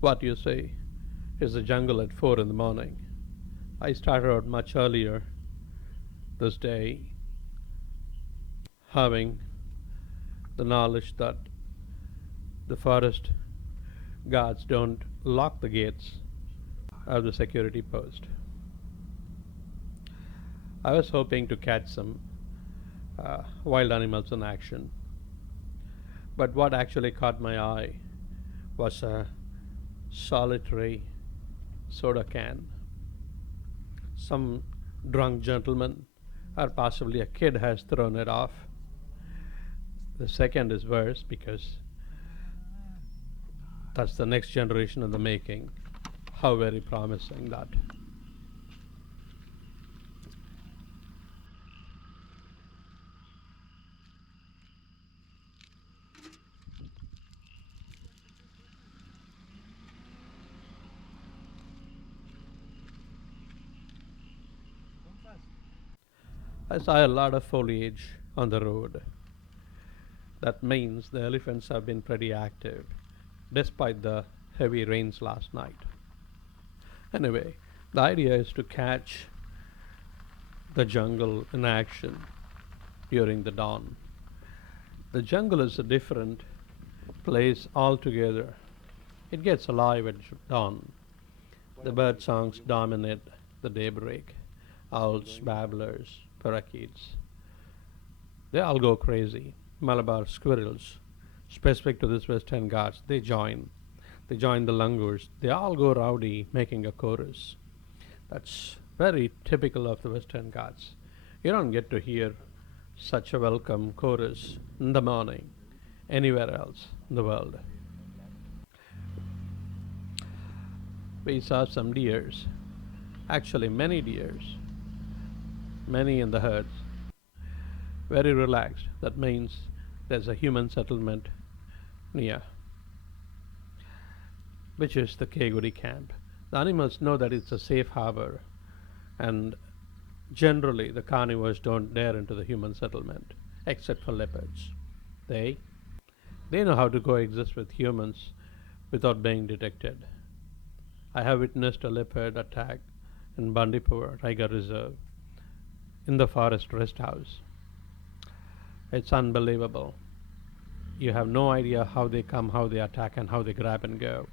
What you say is the jungle at 4 in the morning. I started out much earlier this day, having the knowledge that the forest guards don't lock the gates of the security post. I was hoping to catch some wild animals in action, but what actually caught my eye was a solitary soda can. Some drunk gentleman, or possibly a kid, has thrown it off. The second is worse because that's the next generation in the making. How very promising that. I saw a lot of foliage on the road. That means the elephants have been pretty active despite the heavy rains last night. Anyway, the idea is to catch the jungle in action during the dawn. The jungle is a different place altogether. It gets alive at dawn. The bird songs dominate the daybreak. Owls, babblers, parakeets. They all go crazy. Malabar squirrels, specific to this Western Ghats, they join. They join the langurs. They all go rowdy, making a chorus. That's very typical of the Western Ghats. You don't get to hear such a welcome chorus in the morning anywhere else in the world. We saw some deers, actually many deers, many in the herds, very relaxed. That means there's a human settlement near, which is the Keguri camp. The animals know that it's a safe harbor, and generally the carnivores don't dare into the human settlement, except for leopards. They they know how to coexist with humans without being detected. I have witnessed a leopard attack in Bandipur Tiger Reserve in the forest rest house. It's unbelievable. You have no idea how they come, how they attack, and how they grab and go.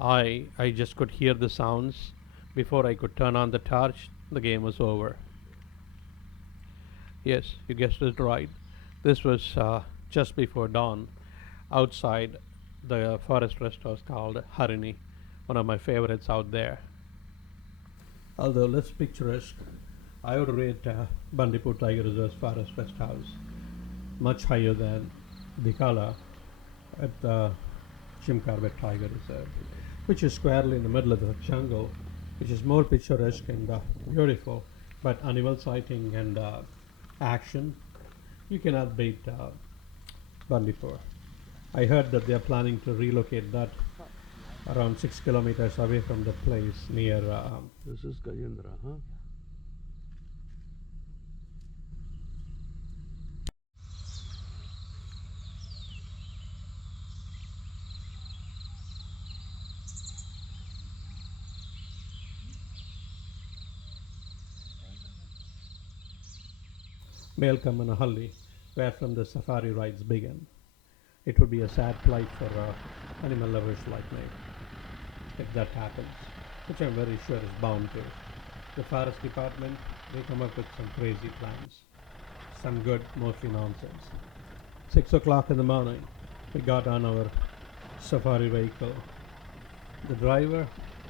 I just could hear the sounds. Before I could turn on the torch, the game was over. Yes, you guessed it right. This was just before dawn outside the forest rest house called Harini, one of my favorites out there. Although less picturesque, I would rate Bandipur Tiger Reserve's forest rest house much higher than Dikala at the Chimkarbet Tiger Reserve, which is squarely in the middle of the jungle, which is more picturesque and beautiful, but animal sighting and action, you cannot beat Bandipur. I heard that they are planning to relocate that around 6 kilometers away from the place near. This is Gajendra, huh? Melkamanahalli, where from the safari rides begin. It would be a sad plight for animal lovers like me if that happens, which I'm very sure is bound to. The forest department, they come up with some crazy plans. Some good, mostly nonsense. 6 o'clock in the morning, we got on our safari vehicle. The driver,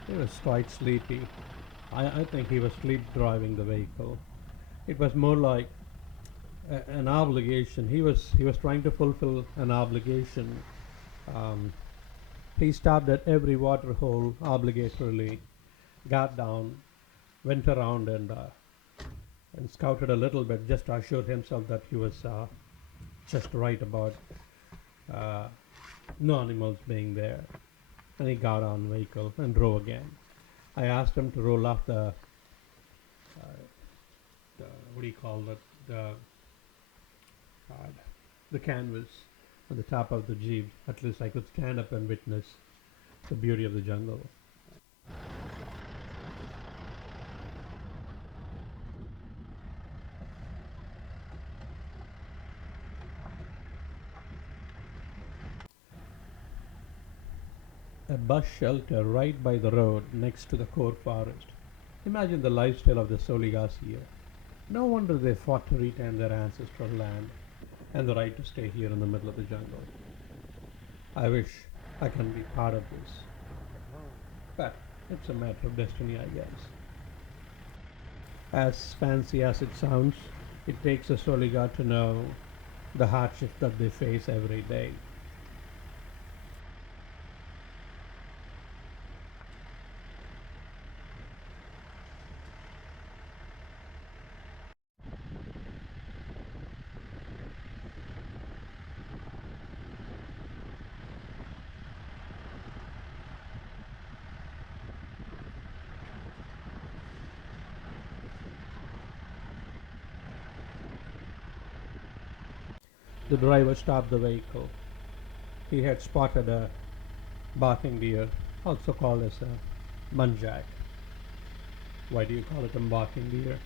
he was quite sleepy. I think he was sleep driving the vehicle. It was more like an obligation. He was trying to fulfill an obligation. Um, he stopped at every water hole obligatorily, got down, went around and scouted a little bit just to assure himself that he was just right about uh, no animals being there. And he got on vehicle and drove again. I asked him to roll off the what do you call it, the canvas on the top of the jeep. At least I could stand up and witness the beauty of the jungle. A bus shelter right by the road next to the core forest. Imagine the lifestyle of the Soligas here. No wonder they fought to retain their ancestral land and the right to stay here in the middle of the jungle. I wish I can be part of this. But it's a matter of destiny, I guess. As fancy as it sounds, it takes a Soliga to know the hardship that they face every day. The driver stopped the vehicle. He had spotted a barking deer, also called as a muntjac. Why do you call it a barking deer?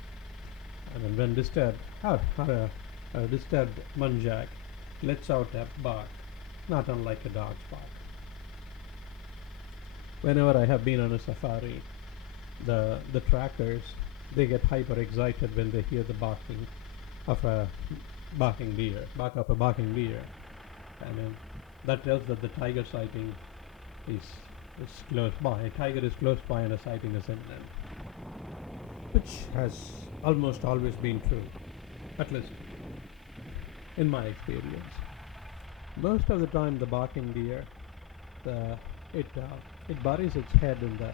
I mean, when disturbed, a disturbed muntjac lets out a bark, not unlike a dog's bark. Whenever I have been on a safari, the trackers they get hyper excited when they hear the barking of a bark of a barking deer, and that tells that the tiger sighting is is close by. A tiger is close by and a sighting is imminent, which has almost always been true, at least in my experience. Most of the time, the barking deer, the, it buries its head in the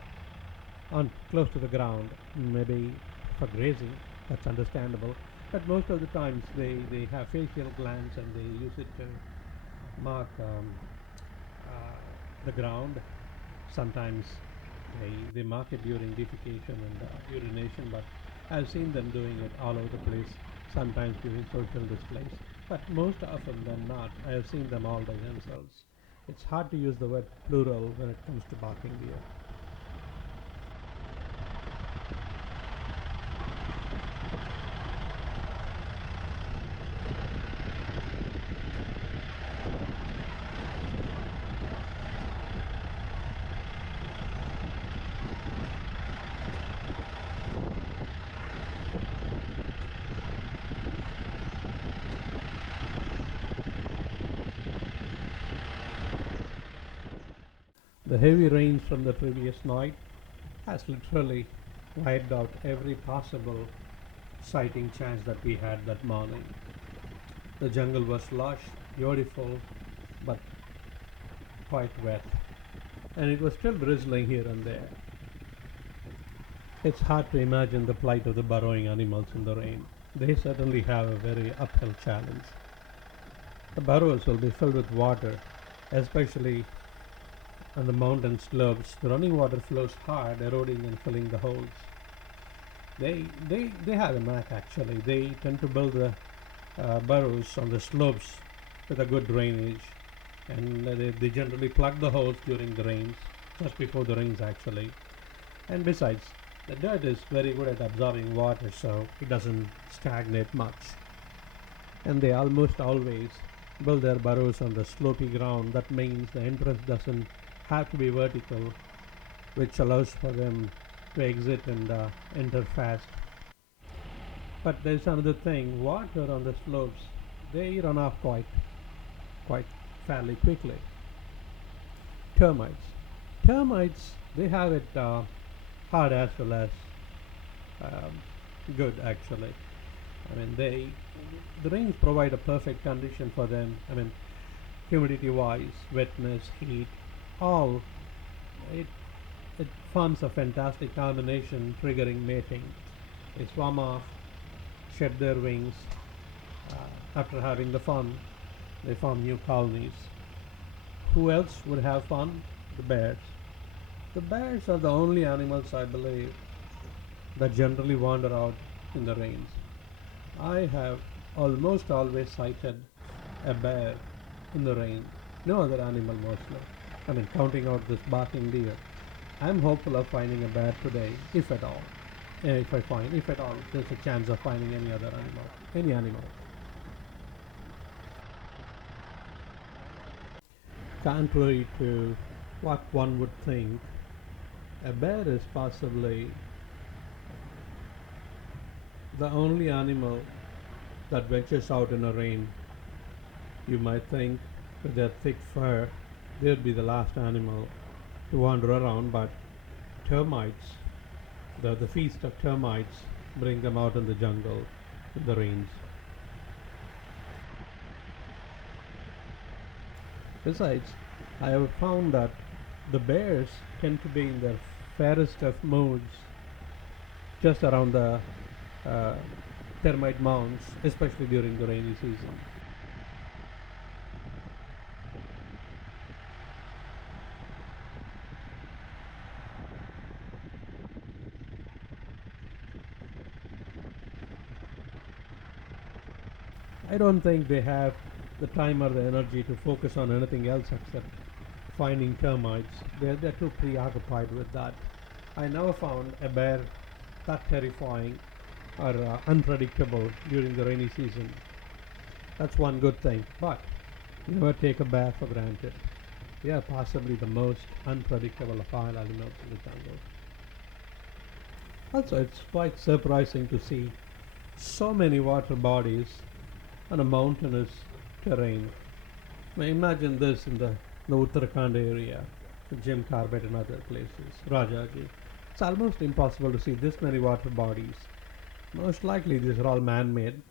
on close to the ground, maybe for grazing. That's understandable. But most of the times, they have facial glands and they use it to mark the ground. Sometimes they mark it during defecation and urination, but I've seen them doing it all over the place, sometimes during social displays. But most often than not, I have seen them all by themselves. It's hard to use the word plural when it comes to barking deer. The heavy rains from the previous night has literally wiped out every possible sighting chance that we had that morning. The jungle was lush, beautiful, but quite wet, and it was still drizzling here and there. It's hard to imagine the plight of the burrowing animals in the rain. They certainly have a very uphill challenge. The burrows will be filled with water, especially on the mountain slopes. The running water flows hard, eroding and filling the holes. They have a knack actually. They tend to build the burrows on the slopes with a good drainage, and they generally plug the holes during the rains, just before the rains actually. And besides, the dirt is very good at absorbing water, so it doesn't stagnate much. And they almost always build their burrows on the slopy ground. That means the entrance doesn't have to be vertical, which allows for them to exit and enter fast. But there's another thing: water on the slopes they run off quite fairly quickly. Termites, termites they have it hard as well as um, good actually. I mean the rains provide a perfect condition for them. I mean humidity wise, wetness, heat, all it it forms a fantastic combination triggering mating. They swarm off, shed their wings. After having the fun, they form new colonies. Who else would have fun? The bears. The bears are the only animals, I believe, that generally wander out in the rains. I have almost always sighted a bear in the rain. No other animal mostly. I mean, counting out this barking deer. I'm hopeful of finding a bear today, if at all. If at all, there's a chance of finding any other animal. Any animal. Contrary to what one would think, a bear is possibly the only animal that ventures out in the rain. You might think with their thick fur, they'd be the last animal to wander around, but termites, the feast of termites, bring them out in the jungle in the rains. Besides, I have found that the bears tend to be in their fairest of moods just around the uh, termite mounds, especially during the rainy season. I don't think they have the time or the energy to focus on anything else except finding termites. They're too preoccupied with that. I never found a bear that terrifying or unpredictable during the rainy season. That's one good thing. But never take a bear for granted. They are possibly the most unpredictable of all animals in the jungle. Also, it's quite surprising to see so many water bodies on a mountainous terrain. Now imagine this in the Uttarakhand area, Jim Corbett and other places, Rajaji. It's almost impossible to see this many water bodies. Most likely these are all man-made.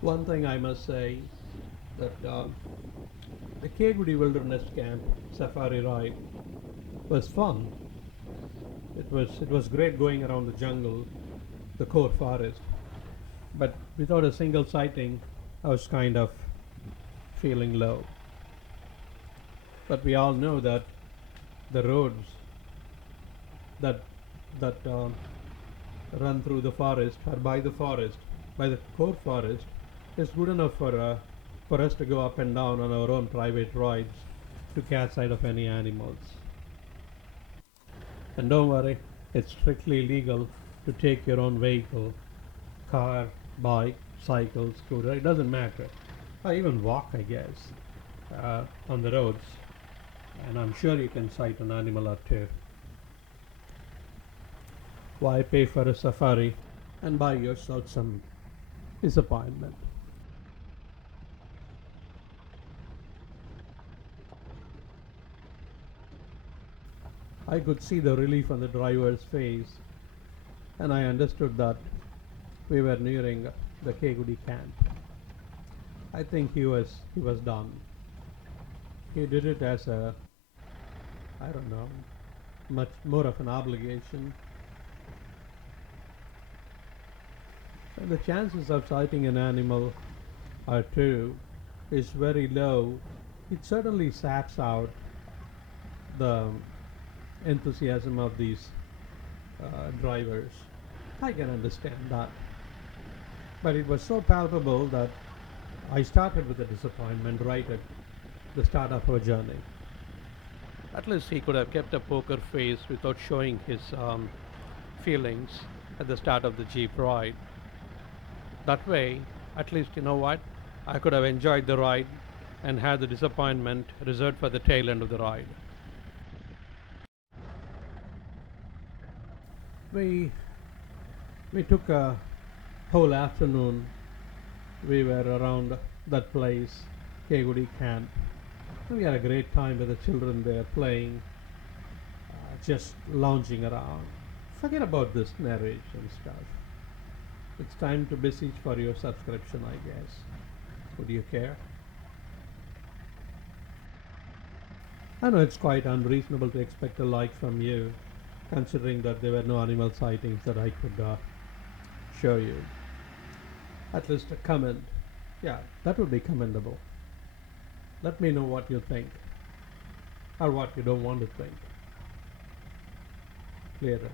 One thing I must say that the Kegudi Wilderness Camp safari ride was fun. It was great going around the jungle, the core forest, but without a single sighting, I was kind of feeling low. But we all know that the roads that that run through the forest or by the forest, by the core forest, is good enough for us to go up and down on our own private rides to catch sight of any animals. And don't worry, it's strictly legal to take your own vehicle, car, bike, cycle, scooter, it doesn't matter. Or even walk, I guess, on the roads. And I'm sure you can sight an animal or two. Why pay for a safari and buy yourself some disappointment? I could see the relief on the driver's face, and I understood that we were nearing the Kegudi camp. I think he was done. He did it as a, I don't know, much more of an obligation. And the chances of sighting an animal or two is very low It certainly sats out the enthusiasm of these drivers. I can understand that. But it was so palpable that I started with a disappointment right at the start of our journey. At least he could have kept a poker face without showing his feelings at the start of the Jeep ride. That way, at least you know what? I could have enjoyed the ride and had the disappointment reserved for the tail end of the ride. We we took a whole afternoon. We were around that place, Kegudi camp. We had a great time with the children there playing, just lounging around. Forget about this narration stuff. It's time to beseech for your subscription, I guess. Would you care? I know it's quite unreasonable to expect a like from you, considering that there were no animal sightings that I could show you. At least a comment. Yeah, that would be commendable. Let me know what you think, or what you don't want to think. Clearer.